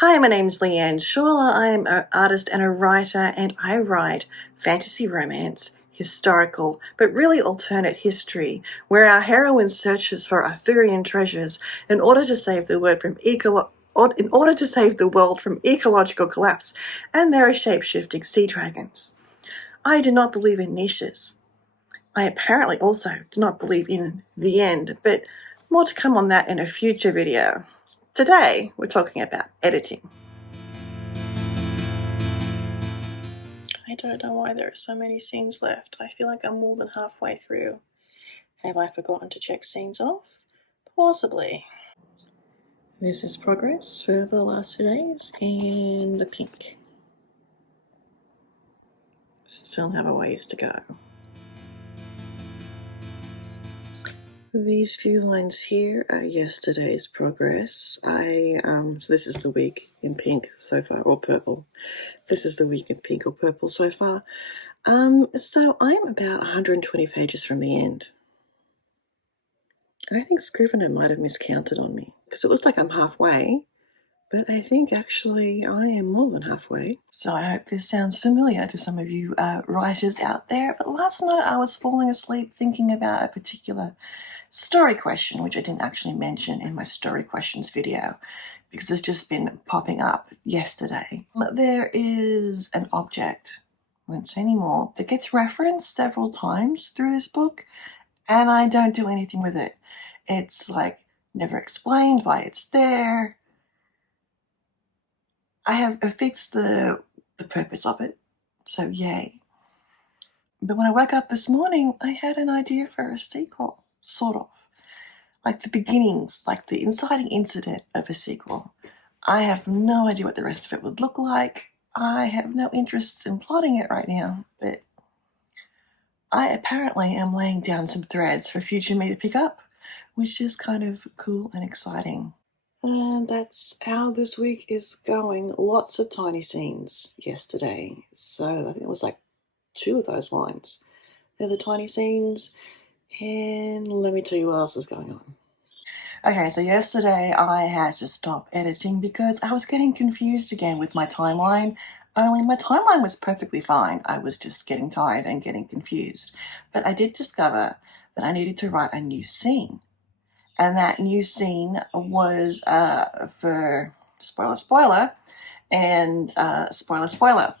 Hi, my name's Leanne Shawler. I'm an artist and a writer, and I write fantasy romance, historical, but really alternate history, where our heroine searches for Arthurian treasures in order to save the world from ecological collapse, and there are shape-shifting sea dragons. I do not believe in niches. I apparently also do not believe in the end, but more to come on that in a future video. Today, we're talking about editing. I don't know why there are so many scenes left. I feel like I'm more than halfway through. Have I forgotten to check scenes off? Possibly. This is progress for the last 2 days in the pink. Still have a ways to go. These few lines here are yesterday's progress. So this is the week in pink so far, or purple. This is the week in pink or purple so far. So I'm about 120 pages from the end. I think Scrivener might have miscounted on me because it looks like I'm halfway, but I think actually I am more than halfway. So I hope this sounds familiar to some of you writers out there. But last night I was falling asleep thinking about a particular story question, which I didn't actually mention in my story questions video because it's just been popping up yesterday. There is an object, I won't say any more, that gets referenced several times through this book, and I don't do anything with it. It's like never explained why it's there. I have fixed the purpose of it, so yay. But when I woke up this morning, I had an idea for a sequel, sort of. Like the beginnings, like the inciting incident of a sequel. I have no idea what the rest of it would look like. I have no interest in plotting it right now, but I apparently am laying down some threads for future me to pick up, which is kind of cool and exciting. And that's how this week is going. Lots of tiny scenes yesterday. So I think it was like 2 of those lines. They're the tiny scenes. And let me tell you what else is going on. Okay, so yesterday I had to stop editing because I was getting confused again with my timeline. Only my timeline was perfectly fine. I was just getting tired and getting confused. But I did discover that I needed to write a new scene. And that new scene was for spoiler, and spoiler.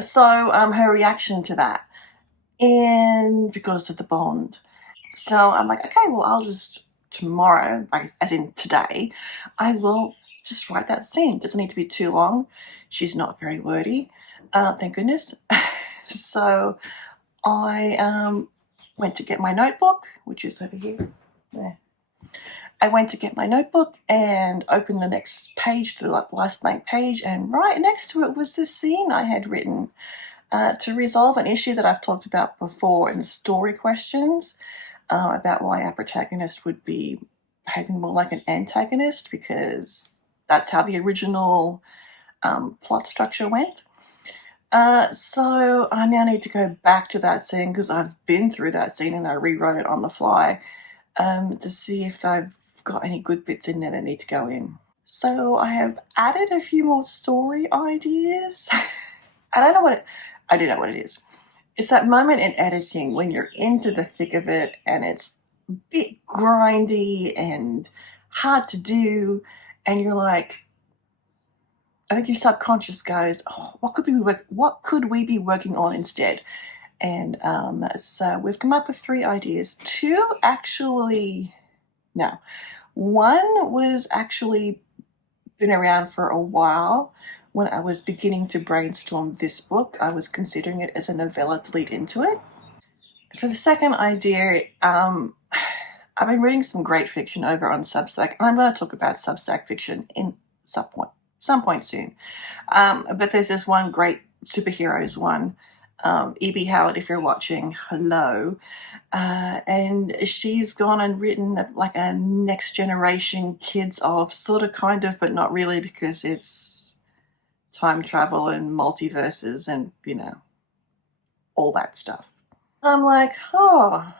So her reaction to that, and because of the bond. So I'm like, okay, well, I'll just tomorrow, like as in today, I will just write that scene. It doesn't need to be too long. She's not very wordy, thank goodness. So I went to get my notebook, which is over here. There. I went to get my notebook and opened the next page, the last blank page, and right next to it was this scene I had written to resolve an issue that I've talked about before in the story questions about why our protagonist would be behaving more like an antagonist, because that's how the original plot structure went. So I now need to go back to that scene because I've been through that scene and I rewrote it on the fly to see if I've got any good bits in there that need to go in. So I have added a few more story ideas. I do know what it is. It's that moment in editing when you're into the thick of it and it's a bit grindy and hard to do, and you're like, I think your subconscious goes, oh, what could we be working on instead? And so we've come up with 3 ideas. 2 actually, no. One was actually been around for a while. When I was beginning to brainstorm this book, I was considering it as a novella to lead into it. For the second idea, I've been reading some great fiction over on Substack. I'm going to talk about Substack fiction in some point soon. But there's this one great superheroes one, E.B. Howard, if you're watching, hello. And she's gone and written like a next generation kids of sort of kind of, but not really, because it's time travel and multiverses and, all that stuff. I'm like, oh,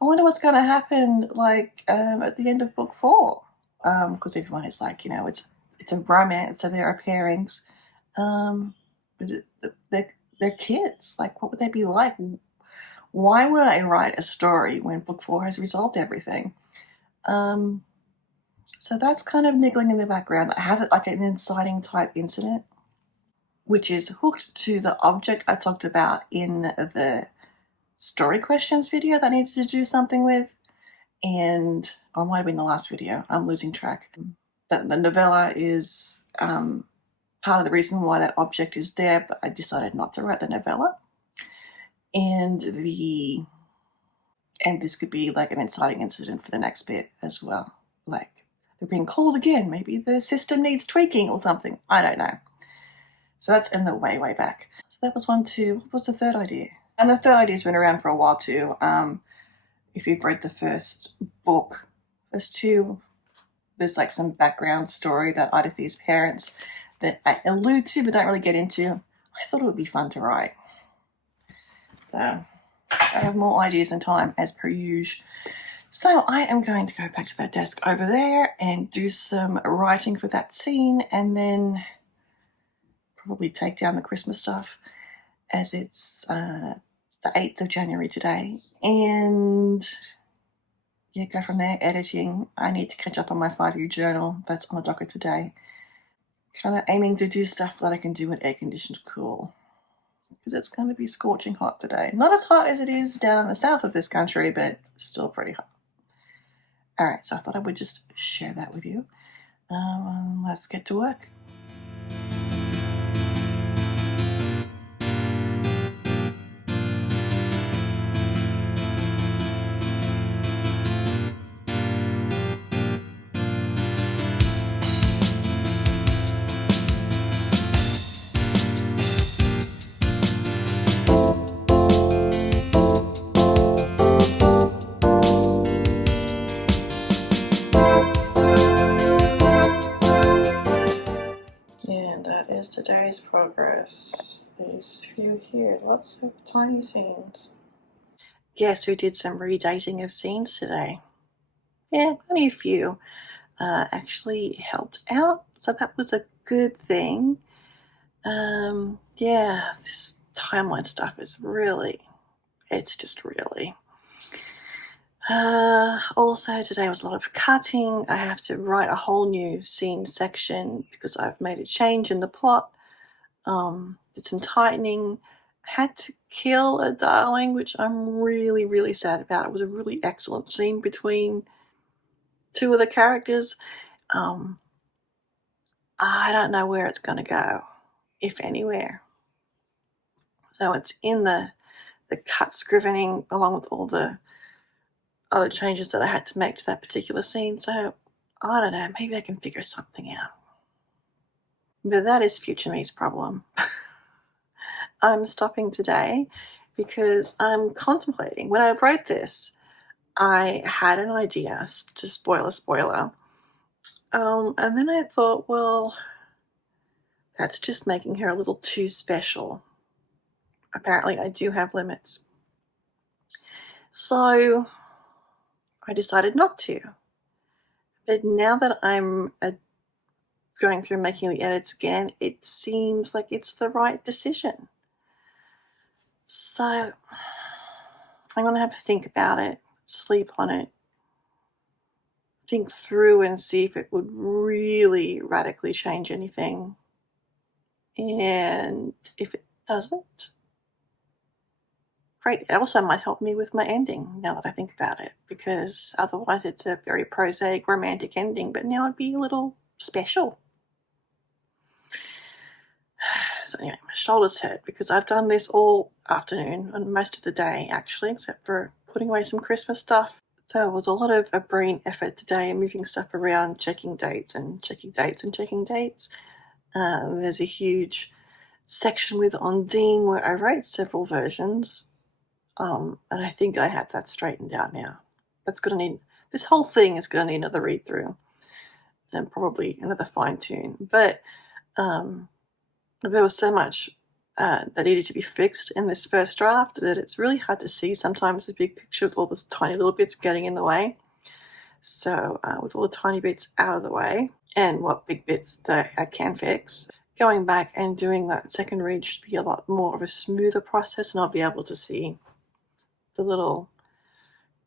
I wonder what's going to happen like at the end of book 4. because everyone is like, it's a romance, so there are pairings. But they're kids. Like, what would they be like? Why would I write a story when book 4 has resolved everything? So that's kind of niggling in the background. I have it like an inciting type incident, which is hooked to the object I talked about in the story questions video that I needed to do something with. And I might have been the last video. I'm losing track. But the novella is part of the reason why that object is there, but I decided not to write the novella. And this could be like an inciting incident for the next bit as well. Like, they're being called again. Maybe the system needs tweaking or something. I don't know. So that's in the way back. So that was 1, 2. What was the third idea? And the third idea's been around for a while too. If you've read the first book, there's 2. There's like some background story about Idathe's parents that I allude to but don't really get into. I thought it would be fun to write. So I have more ideas and time as per usual. So I am going to go back to that desk over there and do some writing for that scene, and then probably take down the Christmas stuff, as it's the 8th of January today. And yeah, go from there. Editing. I need to catch up on my 5-year journal. That's on the docket today. Kind of aiming to do stuff that I can do in air-conditioned cool, because it's going to be scorching hot today. Not as hot as it is down in the south of this country, but still pretty hot. All right, so I thought I would just share that with you. Let's get to work. And that is today's progress. These few here, lots of tiny scenes. Guess who did some redating of scenes today? Yeah, only a few. Actually helped out, so that was a good thing. Yeah, this timeline stuff is really, it's just really. Also today was a lot of cutting. I have to write a whole new scene section because I've made a change in the plot. Did some tightening. Had to kill a darling, which I'm really, really sad about. It was a really excellent scene between 2 of the characters. I don't know where it's going to go, if anywhere. So it's in the cut scrivening along with all the other changes that I had to make to that particular scene. So I don't know, maybe I can figure something out. But that is future me's problem. I'm stopping today because I'm contemplating. When I wrote this, I had an idea, to spoiler. And then I thought, well, that's just making her a little too special. Apparently, I do have limits. So I decided not to. But now that I'm going through making the edits again, it seems like it's the right decision. So I'm going to have to think about it, sleep on it, think through and see if it would really radically change anything. And if it doesn't, great. It also might help me with my ending now that I think about it, because otherwise it's a very prosaic romantic ending, but now it'd be a little special. So anyway, my shoulders hurt because I've done this all afternoon and most of the day actually, except for putting away some Christmas stuff. So it was a lot of a brain effort today, moving stuff around, checking dates. There's a huge section with Ondine where I wrote several versions, and I think I have that straightened out now. This whole thing is going to need another read through and probably another fine tune. But there was so much that needed to be fixed in this first draft that it's really hard to see sometimes the big picture with all those tiny little bits getting in the way. So with all the tiny bits out of the way and what big bits that I can fix, going back and doing that second read should be a lot more of a smoother process, and I'll be able to see the little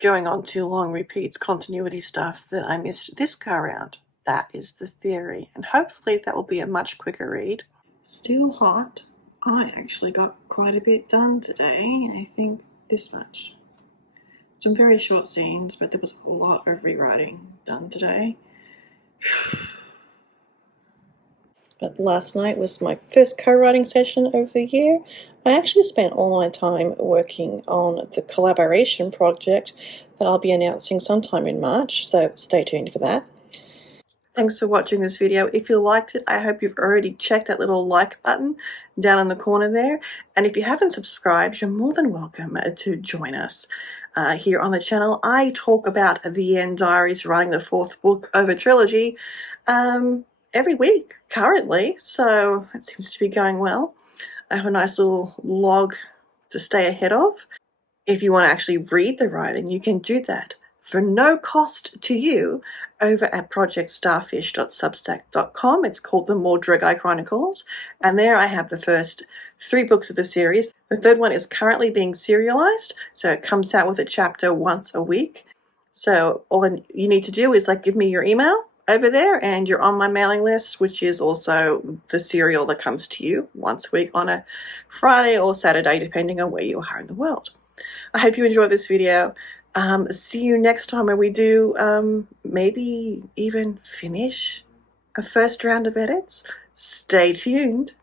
going on too long repeats, continuity stuff that I missed this go around. That is the theory, and hopefully that will be a much quicker read. Still hot. I actually got quite a bit done today. I think this much. Some very short scenes, but there was a lot of rewriting done today. But last night was my first co-writing session of the year. I actually spent all my time working on the collaboration project that I'll be announcing sometime in March, so stay tuned for that. Thanks for watching this video. If you liked it, I hope you've already checked that little like button down in the corner there. And if you haven't subscribed, you're more than welcome to join us here on the channel. I talk about the End Diaries, writing the 4th book of a trilogy, every week currently, so it seems to be going well. I have a nice little log to stay ahead of. If you want to actually read the writing, you can do that for no cost to you over at projectstarfish.substack.com. It's called the Mordregai Chronicles, and there I have the first 3 books of the series. The 3rd one is currently being serialized, so it comes out with a chapter once a week. So all you need to do is give me your email over there, and you're on my mailing list, which is also the serial that comes to you once a week on a Friday or Saturday, depending on where you are in the world. I hope you enjoyed this video. See you next time where we do maybe even finish a first round of edits. Stay tuned.